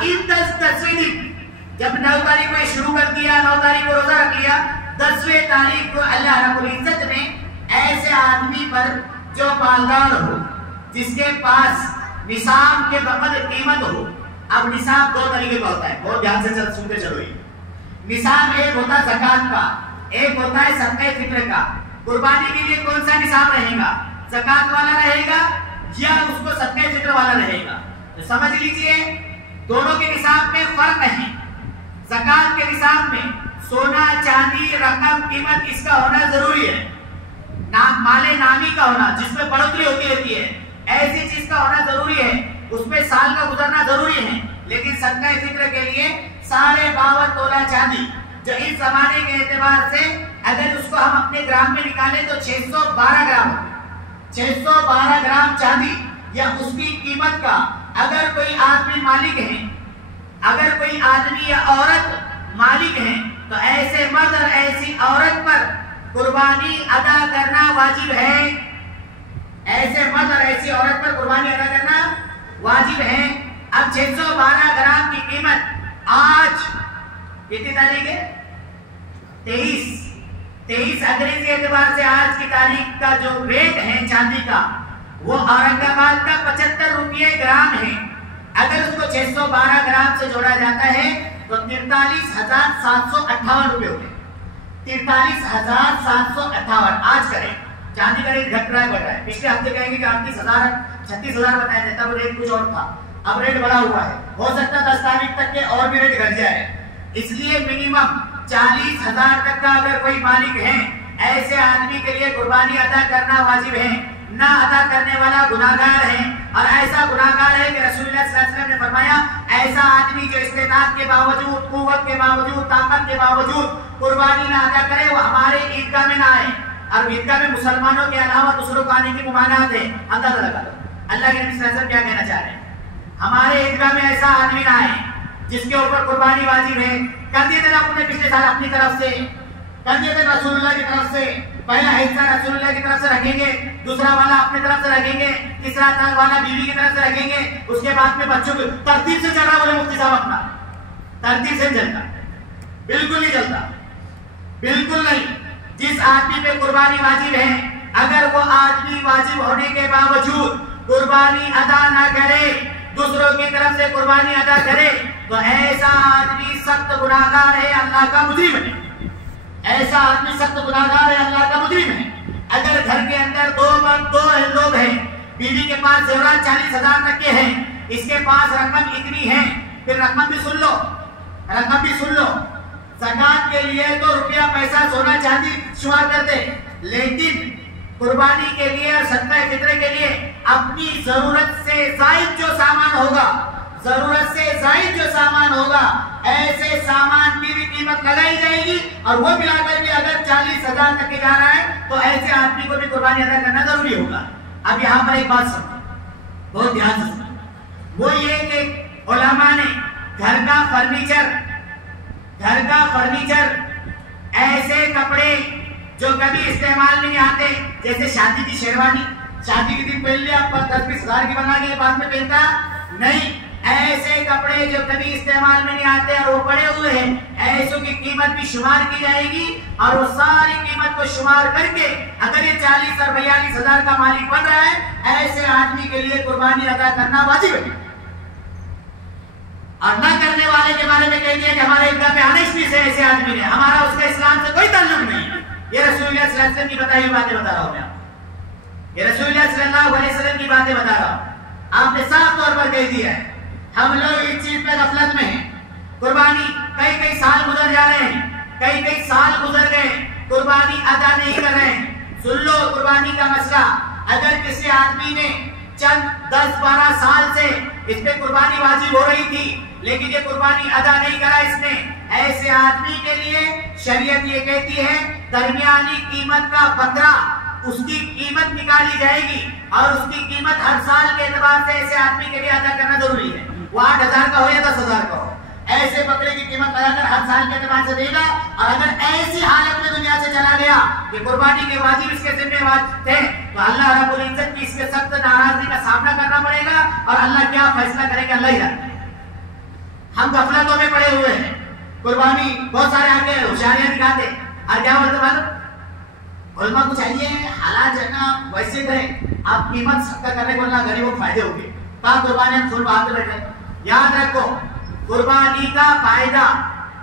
और इन 10वें दिन जब 9 तारीख को शुरू कर दिया, 9 तारीख को रोजा रख लिया, 10वें तारीख को अल्लाह रब्बुल इज्जत ने ऐसे आदमी पर जो मालदार हो, जिसके पास निसाब के बकदर कीमत हो। अब निसाब 2 तरीके का होता है, बहुत ध्यान से सुनते चलो। निसाब एक होता है ज़कात का, एक होता है सदक़े फित्र का। कुर्बानी के लिए कौन सा निसाब रहेगा? ज़कात वाला रहेगा या उसको सदक़े फित्र वाला रहेगा? तो समझ लीजिए दोनों के निसाब में फर्क है। ज़कात के निसाब में सोना चांदी रकम कीमत इसका होना जरूरी है, माले नामी का होना, जिसमें बढ़ोतरी होती रहती है, ऐसी चीज का होना जरूरी है, उसमें साल का गुजरना जरूरी है। लेकिन सदक़े फित्र के लिए 52.5 तोला चांदी, जो इस जमाने के एतबार से अगर उसको हम अपने ग्राम में निकालें तो 612 ग्राम, 612 ग्राम चांदी या उसकी कीमत का अगर कोई आदमी मालिक है, अगर कोई आदमी या औरत मालिक है, तो ऐसे मर्द और ऐसी औरत पर कुर्बानी अदा करना वाजिब है। ऐसे मर्द और ऐसी औरत पर कुर्बानी अदा करना वाजिब है। अब 612 ग्राम की कीमत आज कितनी तारीख है? 23 अंग्रेजी के एतबार से आज की तारीख का जो रेट है चांदी का, वो औरंगाबाद का 75 रुपये ग्राम है। अगर उसको 612 ग्राम से जोड़ा जाता है तो 43,758 रुपये हो गए। 43,758 आज करें। चांदी का रेट घट रहा है, बढ़ रहा है। पिछले हफ्ते कहेंगे कि 38,000 36,000 बताए थे, तब रेट कुछ और था, अब रेट बढ़ा हुआ है। हो सकता है 10 तारीख तक के और भी रेट घट जाए। इसलिए मिनिमम 40,000 तक का अगर कोई मालिक है, ऐसे आदमी के लिए कुर्बानी अदा करना वाजिब है। ना अदा करने वाला गुनाहगार है, और ऐसा गुनाहगार है कि रसूलुल्लाह सल्लल्लाहु अलैहि वसल्लम ने फरमाया, ऐसा आदमी जो इस्तेताअत के बावजूद, कुव्वत के बावजूद, ताकत के बावजूद कुर्बानी ना अदा करे, वो हमारे ईदगाह में ना आए। और ईदगाह में मुसलमानों के अलावा दूसरों को आने की मुमानात है। अंदाजा लगा लो अल्लाह के नबी सल्लल्लाहु अलैहि वसल्लम क्या कहना चाह रहे हैं। हमारे ईदगाह में ऐसा आदमी ना आए जिसके ऊपर कुर्बानी वाजिब है। कर दिए थे ना आपने पिछले साल अपनी तरफ से, कर दिए थे रसूलुल्लाह की तरफ से। पहला हिस्सा रसूलुल्लाह की तरफ से रखेंगे, दूसरा वाला अपनी तरफ से रखेंगे, तीसरा वाला बीवी की तरफ से रखेंगे, उसके बाद में बच्चों को तरतीब से चल रहा। बोले मुफ्ती साहब अपना तरतीब से चलता, बिल्कुल नहीं चलता, बिल्कुल नहीं। जिस आदमी पे कुर्बानी वाजिब है, अगर वो आदमी वाजिब होने के बावजूद कुर्बानी अदा ना करे, दूसरों की तरफ से कुर्बानी अदा करे, तो ऐसा आदमी सख्त गुनाहगार है, अल्लाह का मुजरिम है। ऐसा आदमी सख्त गुनाहगार है, अल्लाह का मुजरिम है। अगर घर के अंदर दो लोग हैं, बीवी के पास जेवरात 40,000 तक के हैं, इसके पास रकम इतनी है, फिर रकम भी सुन लो, रकम भी सुन लो। ज़कात के लिए तो रुपया पैसा सोना चांदी शुमार कर दे, लेकिन कुर्बानी के लिए और सदक़े फित्र के लिए अपनी जरूरत से जायद जो सामान होगा, जरूरत से जायद जो सामान होगा, ऐसे सामान की भी कीमत लगाई जाएगी। और वो मिलाकर भी अगर 40,000 तक के जा रहा है, तो ऐसे आदमी को भी कुर्बानी अदा करना जरूरी होगा। अब यहाँ पर एक बात सुनो, बहुत ध्यान से सुनो। वो ये कि उलमा ने घर का फर्नीचर, ऐसे कपड़े जो कभी इस्तेमाल में नहीं आते, जैसे शादी की शेरवानी, शादी के दिन पहन लिया, 10-20 हजार की बना के बाद में पहनता नहीं, ऐसे कपड़े जो कभी इस्तेमाल में नहीं आते और वो पड़े हुए हैं, ऐसों की कीमत भी शुमार की जाएगी। और वो सारी कीमत को शुमार करके अगर ये 40 और 42 हजार का मालिक बन रहा है, ऐसे आदमी के लिए कुर्बानी अदा करना वाजिब है। और न करने वाले के बारे में कह दिया कि हमारे ईदगाह में आने से ऐसे आदमी ने, हमारा उसका इस्लाम से कोई ताल्लुक नहीं है। ये रसूलुल्लाह सल्लल्लाहु अलैहि वसल्लम की बताई हुई बातें बता रहा हूं मैं आपको, ये रसूलुल्लाह सल्लल्लाहु अलैहि वसल्लम की बातें बता रहा हूं। आपने साफ तौर पर कह दिया है, हम लोग इस चीज पे गफलत में हैं। कुर्बानी कई साल गुजर जा रहे हैं, कई साल गुजर गए, कुर्बानी अदा नहीं कर रहे हैं। सुन लो कुर्बानी का मसला। अगर किसी आदमी ने चंद 10-12 साल से इस पे कुर्बानी वाजिब हो रही थी, लेकिन ये कुर्बानी अदा नहीं करा इसने, ऐसे आदमी के लिए शरीयत ये कहती है दरमियानी कीमत का बकरा, उसकी कीमत निकाली जाएगी और उसकी कीमत हर साल के एतबार से ऐसे आदमी के लिए अदा करना जरूरी है। वो 8,000 का हो या 10,000 का हो, ऐसे बकरे की कीमत लगाकर हर साल के एतबार से देगा। और अगर ऐसी हालत में दुनिया से चला गया कि कुर्बानी के वाजिब इसके जिम्मेवार थे, तो अल्लाह रब्बुल इज्जत की इसके सख्त नाराजगी का सामना करना पड़ेगा। और अल्लाह क्या फैसला करेगा, अल्लाह ही जानता है। हम गफलतों में पड़े हुए हैं। कुर्बानी बहुत सारे आके होशियारियां दिखाते और क्या बोलते मालूम, उलमा को चाहिए हालात जो है ना वैसे रहे, आप कीमत सबका करने को ना गरीबों को फायदे होंगे। कहा कुर्बानी हम फुल बात बैठे। याद रखो कुर्बानी का फायदा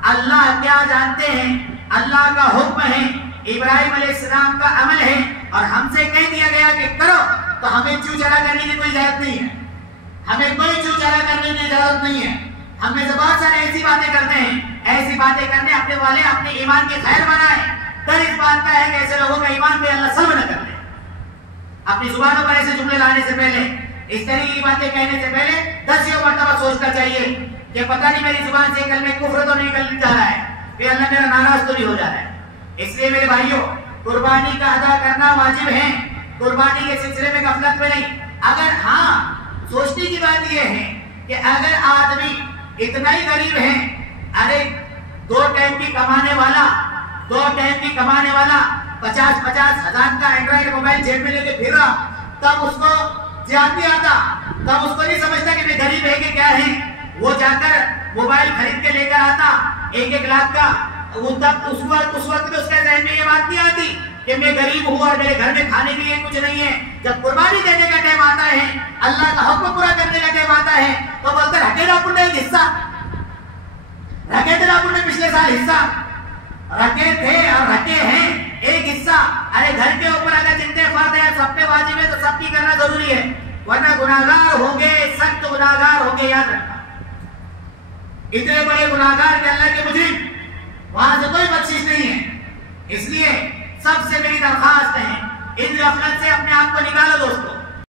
अल्लाह क्या जानते हैं, अल्लाह का हुक्म है, इब्राहिम अलैहिस्सलाम का अमल है, और हमसे कह दिया गया कि करो, तो हमें चू चला करने की कोई इजाजत नहीं है। हमें कोई चू चला करने की इजाजत नहीं है। हम में से बहुत सारे ऐसी बातें करते हैं, ऐसी बातें करने अपने वाले अपने ईमान की खैर बनाए। डर इस बात का है कि ऐसे लोगों का ईमान पे अल्लाह सल्ब न कर ले। अपनी जुबानों पर ऐसे जुमले लाने से पहले, इस तरह की बातें कहने से पहले 10 मरतबा सोचना चाहिए कि पता नहीं मेरी जुबान से कल में कुफ्र तो नहीं निकल जा रहा है, कि अल्लाह मेरा नाराज तो नहीं हो जा रहा है। इसलिए मेरे भाइयों, कुर्बानी का अदा करना वाजिब है, कुर्बानी के सिलसिले में गफलत में नहीं। अगर हाँ सोचने की बात यह है कि अगर आदमी इतना ही गरीब है, अरे 2 टाइम की कमाने वाला 50-50 हजार का एंड्रॉइड मोबाइल जेब में लेके फिर रहा, तब उसको याद नहीं आता, तब उसको नहीं समझता कि मैं गरीब है कि क्या है। वो जाकर मोबाइल खरीद के लेकर आता 1-1 लाख का, उस वक्त में उसके जहन में ये बात नहीं आती कि मैं गरीब हूँ और मेरे घर में खाने के लिए कुछ नहीं है। जब कुर्बानी देने का टाइम आता है, अल्लाह का हुक्म पूरा करने का टाइम आता है, तो बोलते रखेगा पुण्य एक हिस्सा, रखे थे पुण्य पिछले साल हिस्सा रखे थे और रखे हैं एक हिस्सा। अरे घर के ऊपर अगर जितने फर्ज है सब पे वाजिब है तो सबकी करना जरूरी है, वरना गुनाहगार होंगे, सख्त गुनाहगार होंगे। याद रखना, इतने बड़े गुनाहगार के अल्लाह के मुजरिम, वहां से कोई बख्शिश नहीं है। इसलिए सबसे मेरी दरखास्त है, इन गफलत से अपने आप को निकालो दोस्तों।